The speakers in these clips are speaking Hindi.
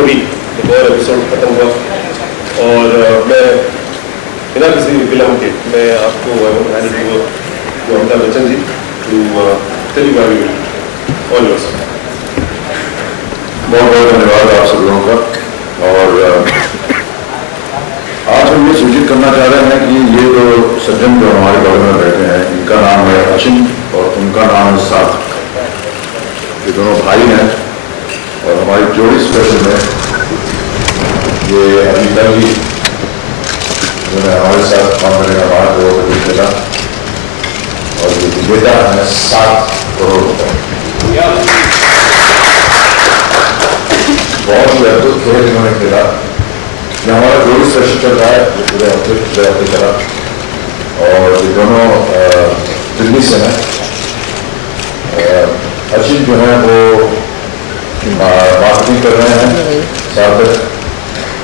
हुई, एक और एपिसोड खत्म हुआ और मैं बिना किसी विलम्ब के मैं आपको hand over to Amitabh Bachchan ji to tell you why all yours. बहुत बहुत धन्यवाद आप सब लोगों का। और आज हम ये सूचित करना चाह रहे हैं कि ये जो सज्जन जो हमारे बगल में बैठे हैं, इनका नाम है अचिन और उनका नाम है सार्थक। ये दोनों भाई हैं और हमारी जोड़ी स्पेशल में ये अभी कल ही उन्होंने हमारे साथ काम करने का बाद वो मिला और ये विजेता है 7 करोड़ रुपए। बहुत ही अद्भुत खेल इन्होंने खेला। ये हमारा जोड़ी सेशन चल रहा है जो पूरे हफ्ते चला और ये दोनों दिल्ली से हैं। अचिन जो है वो मार्केटिंग कर रहे हैं, सार्थक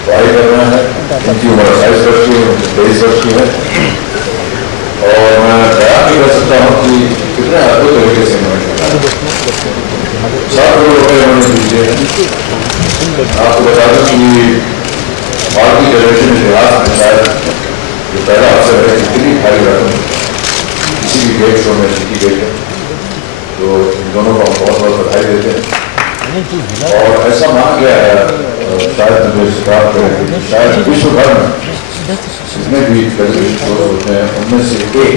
पढ़ाई कर रहे हैं। इनकी उम्र 28 वर्ष की, 23 वर्ष की है और मैं बयान नहीं कर सकता हूँ कि कितने अद्भुत तरीके से इन्होंने खेला। 7 करोड़ रुपये इन्होंने जीते हैं। आपको बता दूं कि भारतीय टेलीविजन इतिहास में शायद ये पहला अवसर है इतनी भारी रकम किसी भी गेम शो में जीती गई है। तो इन दोनों को बहुत बहुत बधाई देते हैं। और ऐसा माना गया है शायद मुझे इस बात पर शायद विश्व भर में जितने भी टेलीविजन शो होते हैं उनमें से एक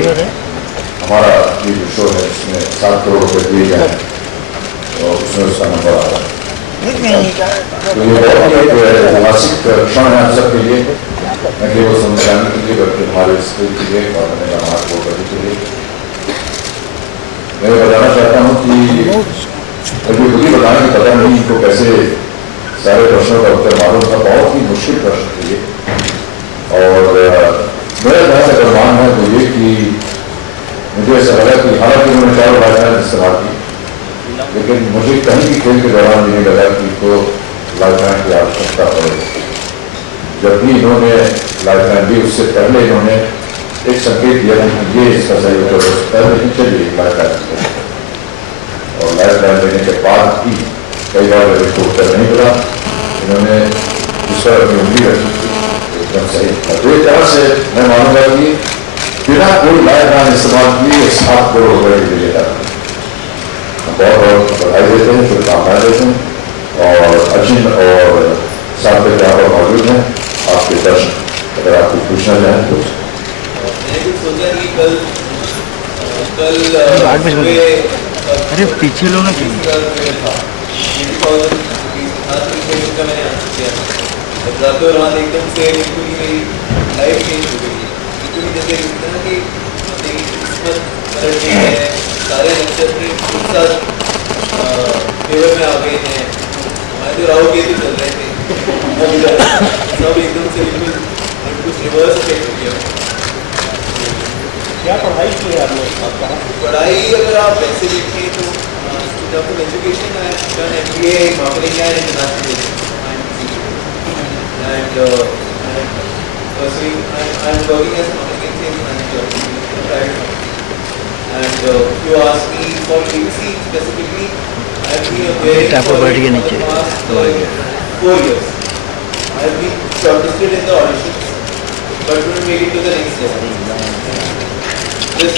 हमारा ये जो शो है इसमें 7 करोड़ रुपये दिए गए हैं और उसमें उसका नंबर आ रहा है। तो ये बहुत ही एक ऐतिहासिक क्षण है हम सबके लिए, न केवल संविधान के लिए बल्कि हमारे स्कूल के लिए और हमारे समाज को करने के लिए। मैं बताना चाहता हूँ कि अभी खुद ही बताएं कि पता नहीं इनको कैसे सारे प्रश्नों का उत्तर मालूम था। बहुत ही मुश्किल प्रश्न थे ये और मेरा जहाँ तक अनुमान है तो ये कि मुझे ऐसा लगा कि हालांकि उन्होंने 4 भाषाएं इस्तेमाल की लेकिन मुझे कहीं भी खेल के दौरान नहीं लगा कि इनको लाइफलाइन की आवश्यकता पड़े। जब भी इन्होंने लाइफलाइन दी उससे पहले इन्होंने एक संकेत दिया कि ये इसका सही उत्तर हो सकता है, लेकिन चलिए लाइफलाइन और लाइफलाइन देने के बाद भी कई बार इसको उत्तर नहीं मिला। इन्होंने जिस पर अपनी उंगली रखी थी एकदम सही था। तो एक तरह से मैं मानूंगा कि बिना कोई लाइफलाइन इस्तेमाल किए 7 करोड़ रुपये के लिए जाता है। बहुत बहुत बधाई देते हैं, शुभकामनाएं देते हैं और अचिन और सार्थक यहाँ पर मौजूद हैं। आपके प्रश्न अगर आप कुछ पूछना चाहें तो। मैंने कुछ सोचा कि कल अरे पीछे लो ना मैंने आंसर किया था। रातों रात एकदम से बिल्कुल ही मेरी लाइफ चेंज हो गई। बिल्कुल ही जैसे ना कि किस्मत पलट गई है, सारे नक्षत्र एक साथ फेवर में आ गए हैं। हमारे तो राहु केतु चल रहे थे, सब एकदम से बिल्कुल कुछ रिवर्स इफेक्ट हो गया। क्या पढ़ाई की है आप लोग? पढ़ाई अगर आप वैसे देखें तो जब एजुकेशन है MBA marketing and international and pursuing I'm working as a marketing sales manager in a private company. And if you ask me for ABC specifically, I've been aware for the past 4 years. I've been shortlisted in the auditions, but couldn't make it to the next level. This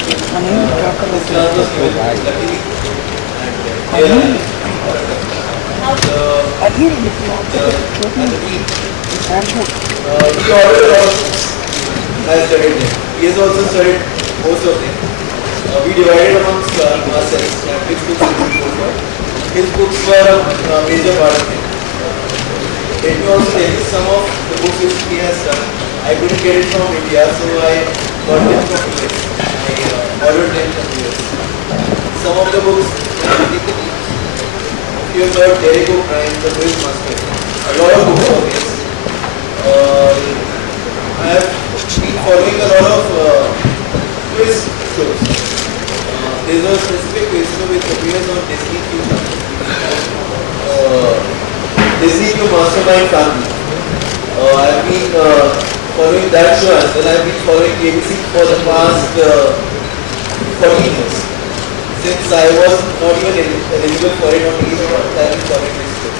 chance was given luckily, and here I am. We ordered all books. I studied them. He has also studied most of them. We divided amongst ourselves which books we would go for. His books were a major part of it. Let me also tell you some of the books which he has done. I couldn't get it from India, so I got them from US. I ordered them from US. Some of the books, you have heard Derek O'Brien, The Quiz Master. A lot of books of his. I have been following a lot of quiz shows. There's a specific quiz show which appears on Disney Q channel. Disney Q Mastermind Family. I've been following that show as well. I've been following ABC for the past 14 years. Since I was not even eligible for it on TV, I've been following this show.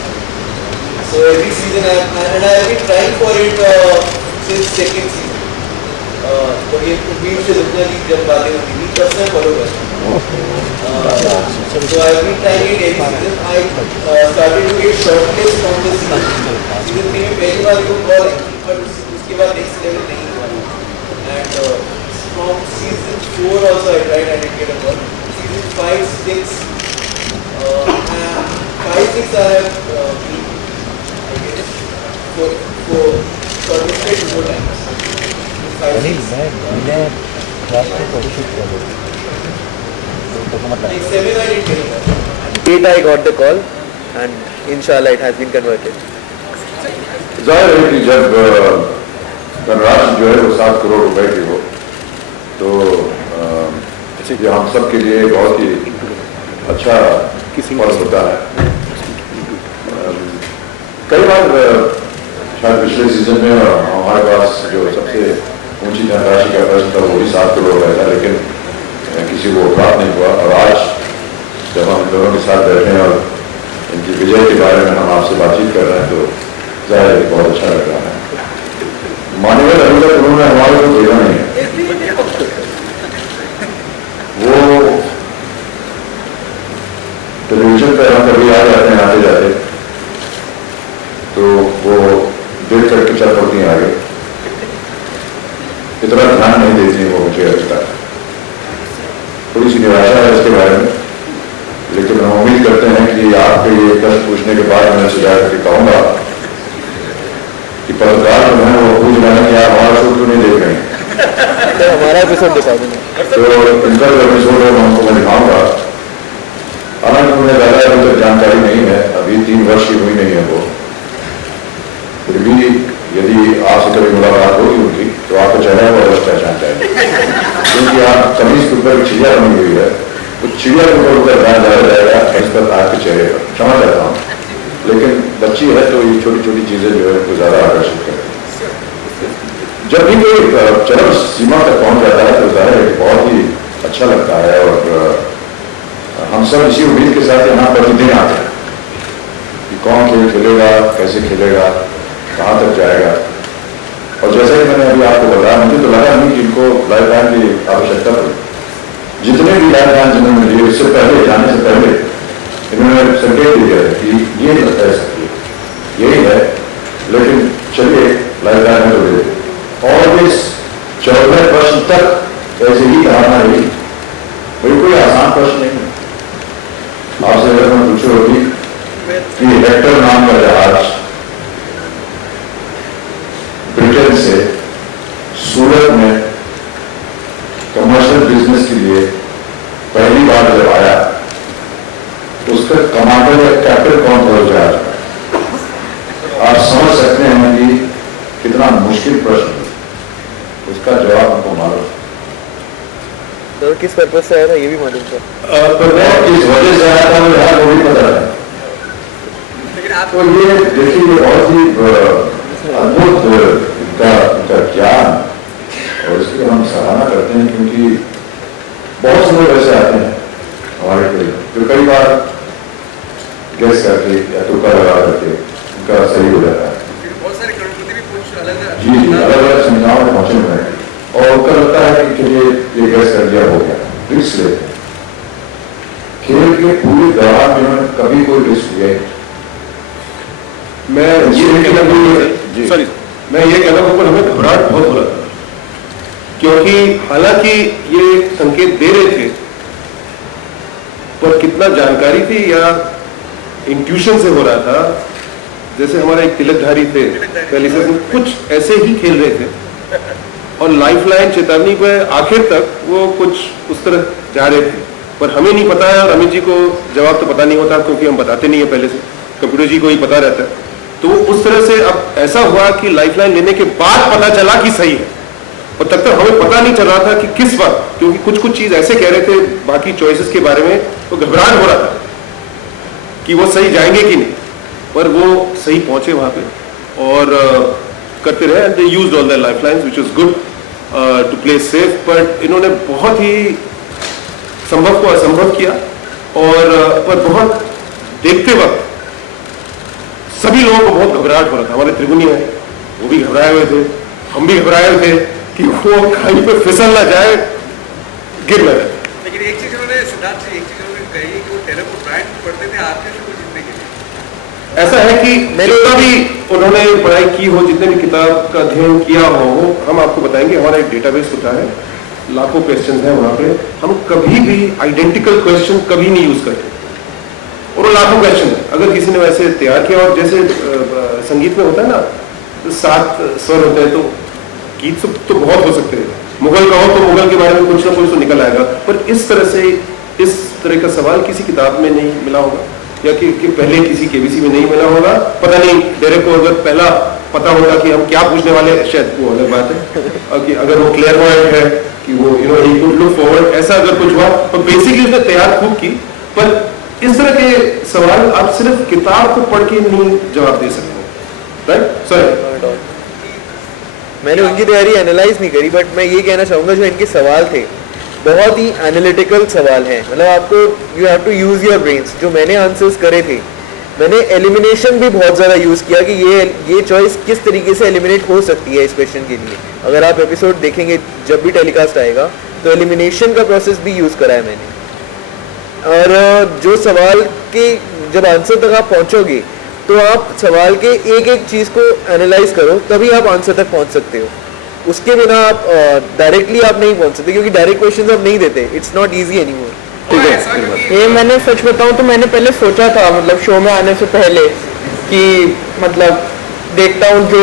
So every season I have been trying for it since second season. और ये बीच से जितना भी जब बातें होती थी तब से फॉलो करता हूँ. So I have been trying it every season. I started to get shortlist from the season. Season 3 में पहली बार को कॉल आई थी, but उसके बाद next level नहीं हुआ. And from season 4 also I tried and didn't get a call. Season 5, 6, and 5, 6 I have been, I guess, for shortlisted 4 times. Anil मैं राष्ट्रीय परिषद कर रहा Like 7 I didn't get a call. 8 I got the call and inshallah it has been converted. जाहिर है कि जब धनराशि जो है वो 7 करोड़ रुपए की हो तो ये हम सब के लिए बहुत ही अच्छा पल होता है. कई बार शायद पिछले सीजन में हमारे पास जो सबसे ऊंची धनराशि का प्रश्न था वो भी 7 करोड़ का था, लेकिन किसी को प्राप्त नहीं हुआ. और आज जब हम दोनों के साथ बैठे हैं और इनकी विजय के बारे में हम आपसे बातचीत कर रहे हैं तो जाहिर है बहुत अच्छा लग रहा है. मान्यवर अभी तक उन्होंने हमारे को देखा नहीं है. वो टेलीविजन पर हम कभी आ जाते हैं आते जाते तो वो देख करके चल पड़ती हैं आगे. इतना ध्यान नहीं देती वो मुझे अभी तक. थोड़ी सी निराशा है इसके बारे में, लेकिन हम उम्मीद करते हैं कि आपके ये प्रश्न पूछने के बाद मैं सुझाव करके कहूँगा कि पत्रकार जो है वो पूछ रहे हैं कि आप हमारा शो क्यों नहीं देख रहे हैं. तो हमारा एपिसोड दिखा देंगे. तो इनका जो एपिसोड है वो हमको मैं दिखाऊंगा. हालांकि मुझे ज़्यादा अभी तक जानकारी नहीं है, अभी 3 वर्ष की हुई नहीं है वो. फिर भी यदि आपसे कभी मुलाकात होगी उनकी तो आपको चेहरा वो अवश्य पहचान जाएगी, क्योंकि आप कमीज के ऊपर चिड़िया बनी हुई है. तो चिड़िया के ऊपर ध्यान ज़्यादा जाएगा इस पर आपके चेहरे पर. क्षमा चाहता हूँ, लेकिन बच्ची है तो ये छोटी छोटी चीज़ें जो है उनको ज़्यादा आकर्षित करें. जब भी कोई चरम सीमा तक पहुँच जाता है तो ज़ाहिर है कि बहुत ही अच्छा लगता है. और हम सब इसी उम्मीद के साथ यहाँ प्रतिदिन आते हैं कि कौन खेल खेलेगा, कैसे खेलेगा, कहाँ तक जाएगा. और जैसा कि मैंने अभी आपको बताया, मुझे तो लगा नहीं कि इनको लाइफ लाइन की आवश्यकता पड़ी. जितने भी लाइफ लाइन जिन्होंने लिए इससे पहले जाने से पहले इन्होंने संकेत दिया है कि ये लगता है सकती यही है, लेकिन चलिए लाइफ लाइन में जुड़े. और इस 14वें प्रश्न तक ऐसे ही धारणा रही. बिल्कुल आसान प्रश्न नहीं है. आपसे अगर मैं पूछो होगी कि हेक्टर नाम का जहाज ब्रिटेन से सूरत में कमर्शियल बिजनेस के लिए पहली बार जब आया तो उसका कमांडर या कैप्टन कौन था उस जहाज में. आप समझ सकते हैं कि कितना मुश्किल प्रश्न है. उसका जवाब हमको मालूम. तो किस पर्पज से आया था ये भी मालूम था. तो मैं किस वजह से आया था मुझे वो भी पता है. तो ये देखिए ये बहुत ही अद्भुत इनका ज्ञान और इसकी हम सराहना करते हैं, क्योंकि बहुत से लोग ऐसे आते हैं हमारे को जो कई बार गैस करके या तुक्का लगा करके उनका सही हो जाता है. जी जी अलग अलग संख्याओं में पहुंचे हुए हैं और उनका लगता है कि चलिए ये गैस कर दिया हो गया. रिस्क लेते हैं. खेल के पूरे दौरान इन्होंने कभी कोई रिस्क लिया. मैं ये कहना हूँ पर हमें घबराहट बहुत हो रहा था, क्योंकि हालांकि ये संकेत दे रहे थे पर कितना जानकारी थी या इंट्यूशन से हो रहा था. जैसे हमारा एक तिलकधारी थे पहले से कुछ ऐसे ही खेल रहे थे और लाइफ लाइन चेतावनी पे आखिर तक वो कुछ उस तरह जा रहे थे, पर हमें नहीं पता है और अमित जी को जवाब तो पता नहीं होता क्योंकि हम बताते नहीं है पहले से. कंप्यूटर जी को ही पता रहता है. तो उस तरह से अब ऐसा हुआ कि लाइफलाइन लेने के बाद पता चला कि सही है, और तब तक हमें पता नहीं चल रहा था कि किस वक्त, क्योंकि कुछ कुछ चीज ऐसे कह रहे थे बाकी चॉइसेस के बारे में, तो घबराहट हो रहा था कि वो सही जाएंगे कि नहीं, पर वो सही पहुंचे वहां पे और करते रहे. And they used all their lifelines which is good to play safe. But इन्होंने बहुत ही संभव को असंभव किया और पर बहुत देखते वक्त सभी लोगों को बहुत घबराहट हो रहा था। हमारे त्रिगुनी है, वो भी घबराए हुए थे, हम भी घबराए हुए थे कि वो कहीं पे फिसल ना जाए, गिर ना जाए। लेकिन एक चीज उन्होंने सिद्धार्थ जी, एक चीज उन्होंने कही कि वो टेलीफोन ब्रांड पढ़ते थे आपके शो को जीतने के लिए। ऐसा है कि जितना भी उन्होंने पढ़ाई की हो, जितने भी किताब का अध्ययन किया हो, वो हम आपको बताएंगे। हमारा एक डेटाबेस होता है, लाखों क्वेश्चन हैं वहां पे, हम कभी भी आइडेंटिकल क्वेश्चन कभी नहीं यूज करते, और वो लाखों क्वेश्चन है। अगर किसी ने वैसे तैयार किया, और जैसे संगीत में होता है ना, तो 7 स्वर होते हैं, तो गीत तो बहुत हो सकते हैं। मुगल का हो तो मुगल के बारे में कुछ ना कुछ तो निकल आएगा, पर इस तरह का सवाल किसी किताब में नहीं मिला होगा, या कि पहले किसी केबीसी में नहीं मिला होगा। पता नहीं डायरेक्ट को अगर पहला पता होगा कि हम क्या पूछने वाले हैं, शायद वो अलग बात है। और कि अगर वो क्लेयरवायंट है कि वो ही कुड लुक फॉरवर्ड, ऐसा अगर कुछ हुआ, तो बेसिकली उसने तैयार खूब की। पर इस तरह के सवाल आप सिर्फ किताब को पढ़ के नहीं जवाब दे सकते, राइट सर? मैंने उनकी तैयारी एनालाइज नहीं करी, बट मैं ये कहना चाहूँगा जो इनके सवाल थे बहुत ही एनालिटिकल सवाल हैं। मतलब आपको you have to use your brains. जो मैंने आंसर्स करे थे, मैंने एलिमिनेशन भी बहुत ज़्यादा यूज़ किया कि ये चॉइस किस तरीके से एलिमिनेट हो सकती है इस क्वेश्चन के लिए। अगर आप एपिसोड देखेंगे जब भी टेलीकास्ट आएगा, तो एलिमिनेशन का प्रोसेस भी यूज़ करा है मैंने। और जो सवाल के जब आंसर तक आप पहुँचोगे, तो आप सवाल के एक एक चीज़ को एनालाइज करो, तभी आप आंसर तक पहुँच सकते हो। उसके बिना आप डायरेक्टली आप नहीं पहुंच सकते, क्योंकि डायरेक्ट क्वेश्चंस आप नहीं देते। It's not easy anymore. ठीक है, ये मैंने सच बताऊं तो मैंने पहले सोचा था, मतलब शो में आने से पहले, कि मतलब देखता हूँ जो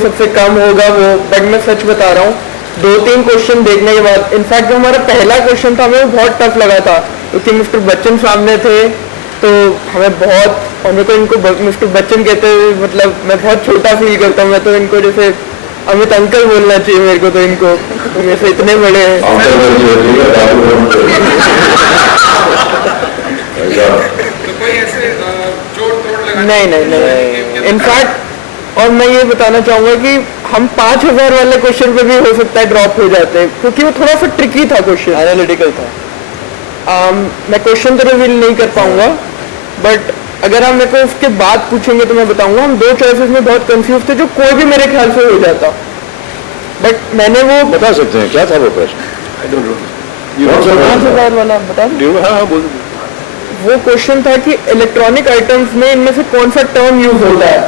सबसे कम होगा वो, बट मैं सच बता रहा हूँ 2-3 क्वेश्चन देखने के बाद, इनफैक्ट जो हमारा पहला क्वेश्चन था हमें वो बहुत टफ लगा था, क्योंकि मिस्टर बच्चन सामने थे, तो हमें बहुत, और मेरे को इनको मिस्टर बच्चन कहते हुए मतलब मैं बहुत छोटा फील करता हूँ। मैं तो इनको जैसे अमित अंकल बोलना चाहिए मेरे को, तो इनको मेरे से इतने बड़े हैं। तो कोई ऐसे जोड़ तोड़ लगा नहीं। इनफैक्ट और मैं ये बताना चाहूँगा कि हम 5000 वाले क्वेश्चन पे भी हो सकता है ड्रॉप हो जाते हैं, क्योंकि वो थोड़ा सा ट्रिकी था क्वेश्चन, एनालिटिकल था। मैं क्वेश्चन तो रिवील नहीं कर पाऊंगा, बट अगर आप मेरे को उसके बाद पूछेंगे तो मैं बताऊंगा। हम 2 चॉइसेस में बहुत कंफ्यूज थे, जो कोई भी मेरे ख्याल से हो जाता, बट मैंने वो बता सकते हैं क्या था वो प्रश्न? I don't know. 5000 वाला बता दूं? हाँ बोल। वो क्वेश्चन था कि इलेक्ट्रॉनिक आइटम्स में इनमें से कौन सा टर्म यूज होता है?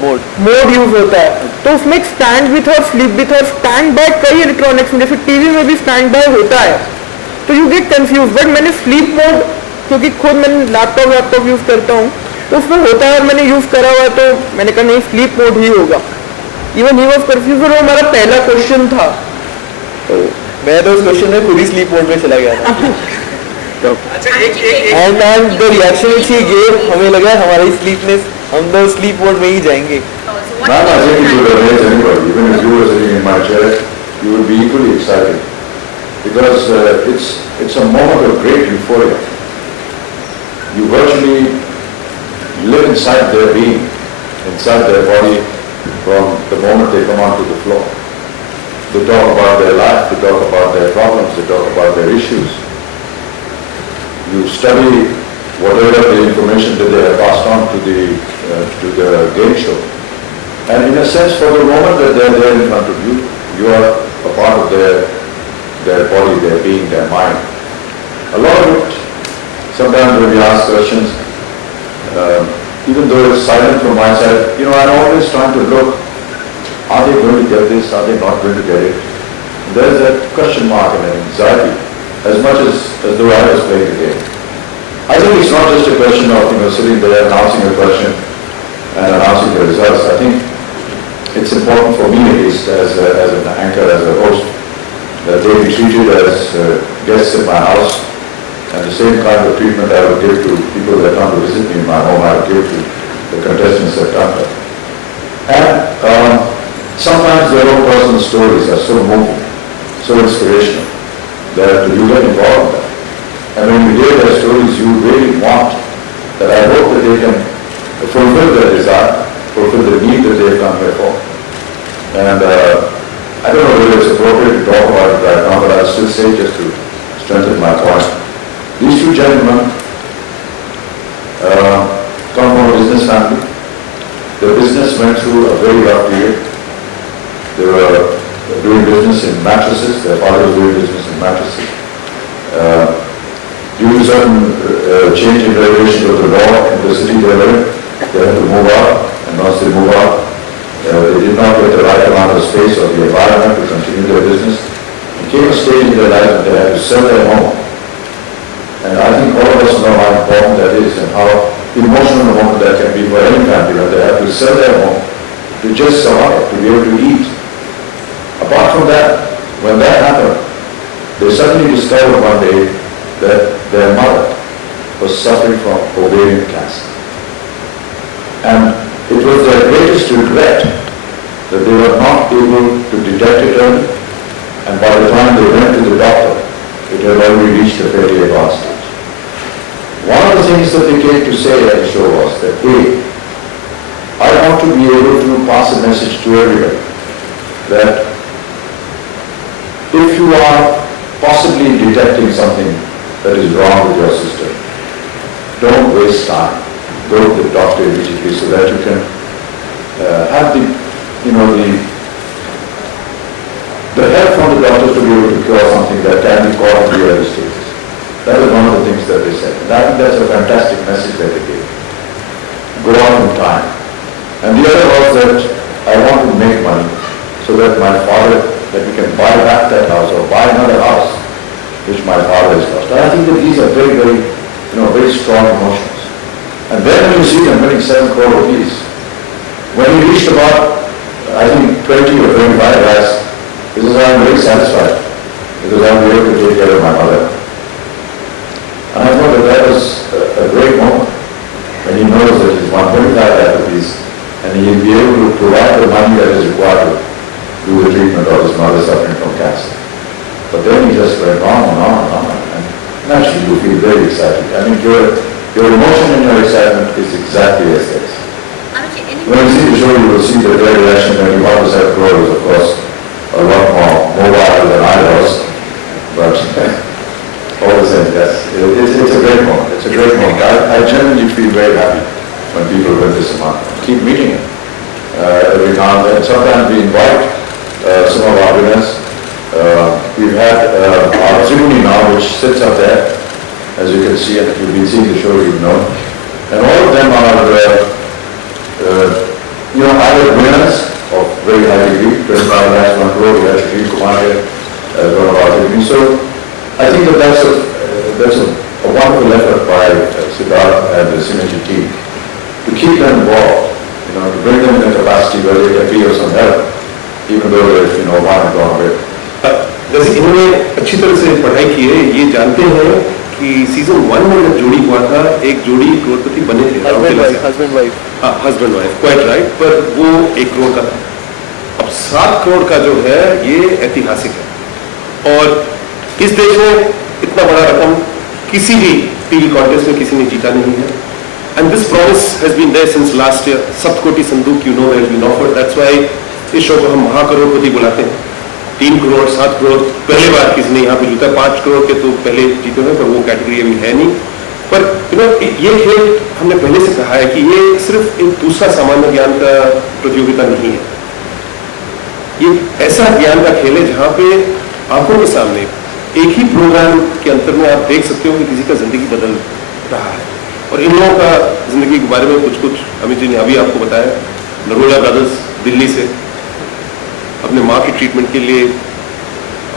मोड यूज होता है। तो उसमें एक स्टैंड भी था और स्लीप भी था। स्टैंड बाय कई इलेक्ट्रॉनिक्स में, जैसे टीवी में भी स्टैंड बाय होता है, तो यू गेट कंफ्यूज। बट मैंने स्लीप मोड, क्योंकि खुद मैंने लैपटॉप यूज करता हूँ, तो उसमें होता है और मैंने यूज करा हुआ, तो मैंने कहा नहीं स्लीप मोड ही होगा। इवन ही वाज कंफ्यूज, और वो हमारा पहला क्वेश्चन था। तो मैं तो उस क्वेश्चन में खुद ही स्लीप मोड में चला गया था। अच्छा एक and the reaction which he gave, हमें लगा हमारी स्लीपनेस, हम तो स्लीप मोड में ही जाएंगे। Ma'am, I think it would amaze anybody. Even if you were sitting in my chair, you would be equally excited because it's a moment of great euphoria. You virtually live inside their being, inside their body from the moment they come onto the floor. They talk about their life, they talk about their problems, they talk about their issues. You study whatever the information that they have passed on to the game show. And in a sense, for the moment that they're there in front of you, you are a part of their body, their being, their mind. A lot of it, sometimes when we ask questions, even though it's silent from my side, I'm always trying to look, are they going to get this, are they not going to get it? There's that question mark and an anxiety, as much as though I was playing the game. I think it's not just a question of sitting there announcing a question and announcing the results. I think it's important for me at least as an anchor, as a host, that they be treated as guests in my house, and the same kind of treatment I would give to people that come to visit me in my home, I would give to the contestants that come here. And sometimes their own personal stories are so moving, so inspirational, that you get involved in that. And when you hear their stories, you really want that. I hope that they can fulfill their desire, fulfill the need that they've come here for. And I don't know whether it's appropriate to talk about it right now, but I'll still say, just to strengthen my point, these two gentlemen come from a business family. The business went through a very rough period. They were doing business in mattresses. Their father was doing business in mattresses. Due to certain change in regulations of the law in the city they were in, they had to move out, and once they move out, they did not get the right amount of space or the environment to continue their business. It came a stage in their life that they had to sell their home. And I think all of us know how important that is and how emotional a moment that can be for any family when they have to sell their home to just survive, to be able to eat. Apart from that, when that happened, they suddenly discovered one day that their mother was suffering from ovarian cancer. And it was their greatest regret that they were not able to detect it early, and by the time they went to the doctor, it had already reached a fairly advanced stage. One of the things that they came to say at the show was that, hey, I want to be able to pass a message to everybody that if you are possibly detecting something that is wrong with your sister, don't waste time. Go to the doctor immediately so that you can have the help from the doctors to be able to cure something that can be caught in the early stages. That is one of the things that they said. And I think that's a fantastic message that they gave. Go out in time. And the other was that I want to make money so that my father, that we can buy back that house or buy another house which my father has lost. And I think that these are very, very, very strong emotions. And then when you see them winning 7 crore rupees, when he reached about, I think 20 or 25 lakhs, he says, I'm very satisfied because I'm able to take care of my mother. And I thought that was a great moment when he knows that he's won 25 lakh rupees and he'll be able to provide the money that is required to do the treatment of his mother suffering from cancer. But then he just went on and on and on, and naturally you feel very excited. I mean, your emotion and your excitement is exactly as this. When you see the show, you will see that their reaction when you want to set crores, of course, a lot more mobile than I was, but all the same, yes, it's a great moment. It's a great moment. I genuinely feel very happy when people win this amount. Keep meeting every now and then. Sometimes we invite some of our winners. We've had our Zimuni now, which sits up there, as you can see, and if you've been seeing the show, you know. And all of them are, either winners of very high degree, 25 lakhs, 1 crore, we had Shri Kumar here, as one of our Zimuni. So I think that that's a wonderful effort by Siddharth and the Synergy team to keep them involved, to bring them in a capacity where they can be of some help, even though they've, one and gone away. जैसे इन्होंने अच्छी तरह से पढ़ाई की है, ये जानते हैं कि सीजन 1 में जब जोड़ी हुआ था, एक जोड़ी करोड़पति बने थे, हस्बैंड वाइफ, हाँ हस्बैंड वाइफ, क्वाइट राइट, पर वो 1 करोड़ का था। अब 7 करोड़ का जो है ये ऐतिहासिक है, और इस देश में इतना बड़ा रकम किसी भी टीवी कॉन्टेस्ट में किसी ने जीता नहीं है। And this promise has been there since last year. सप्तकोटि संदूक has been offered, that's why इस शो को हम महाकरोड़पति बुलाते हैं। 3 करोड़ 7 करोड़ पहली बार किसी ने यहाँ पे जीता। 5 करोड़ के तो पहले जीते हुए, पर वो कैटेगरी अभी है नहीं। पर ये खेल हमने पहले से कहा है कि ये सिर्फ एक दूसरा सामान्य ज्ञान का प्रतियोगिता नहीं है, ये ऐसा ज्ञान का खेल है जहाँ पे आंखों के सामने एक ही प्रोग्राम के अंतर में आप देख सकते हो कि किसी का जिंदगी बदल रहा है। और इन लोगों का जिंदगी के बारे में कुछ अमित जी ने अभी आपको बताया। नरोला ब्रदर्स दिल्ली से अपने माँ की ट्रीटमेंट के लिए,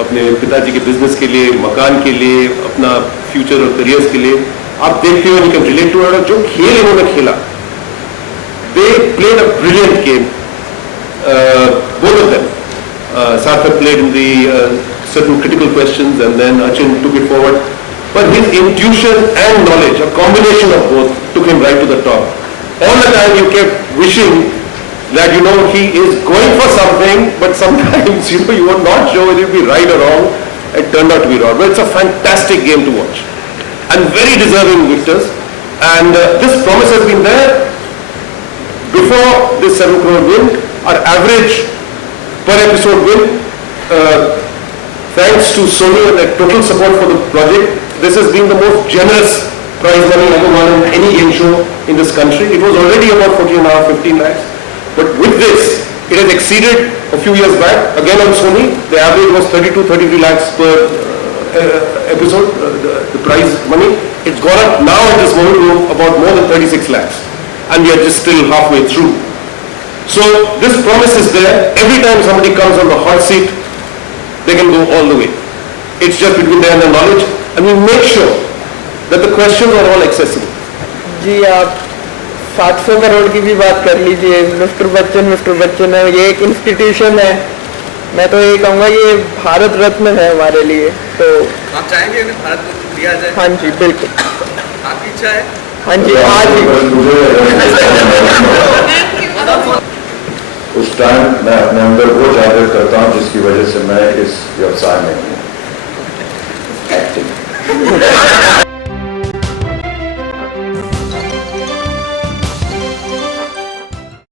अपने पिताजी के बिजनेस के लिए, मकान के लिए, अपना फ्यूचर और करियर्स के लिए, आप देखते हो यू कैन रिलेट टू। और जो खेल इन्होंने खेला, they played a brilliant game, both of them. Sarthak played in the certain critical questions, and then Achin took it forward. But his intuition and knowledge, a combination of both, took him right to the top. All the time you kept wishing that he is going for something, but sometimes you were not sure whether it would be right or wrong. It turned out to be wrong. But it's a fantastic game to watch, and very deserving victors. And this promise has been there before this 7 crore win. Our average per episode win, thanks to Sony and their total support for the project, this has been the most generous prize money ever won in any game show in this country. It was already about 14.5, 15 lakhs. But with this, it has exceeded a few years back. Again on Sony, the average was 32, 33 lakhs per episode, the prize money. It's gone up now at this moment to about more than 36 lakhs. And we are just still halfway through. So this promise is there. Every time somebody comes on the hot seat, they can go all the way. It's just between them and their knowledge. And we make sure that the questions are all accessible. जी आप 700 करोड़ की भी बात कर लीजिए, मिस्टर बच्चन है, ये एक इंस्टीट्यूशन है। मैं तो ये कहूँगा ये भारत रत्न है हमारे लिए। तो आप चाहेंगे उन्हें भारत रत्न दिया जाए? हाँ जी बिल्कुल, आपकी इच्छा है? हाँ जी आज ही। उस टाइम मैं अपने अंदर वो जागृत करता हूँ जिसकी वजह से मैं इस व्यवसाय में हूँ, एक्टिंग।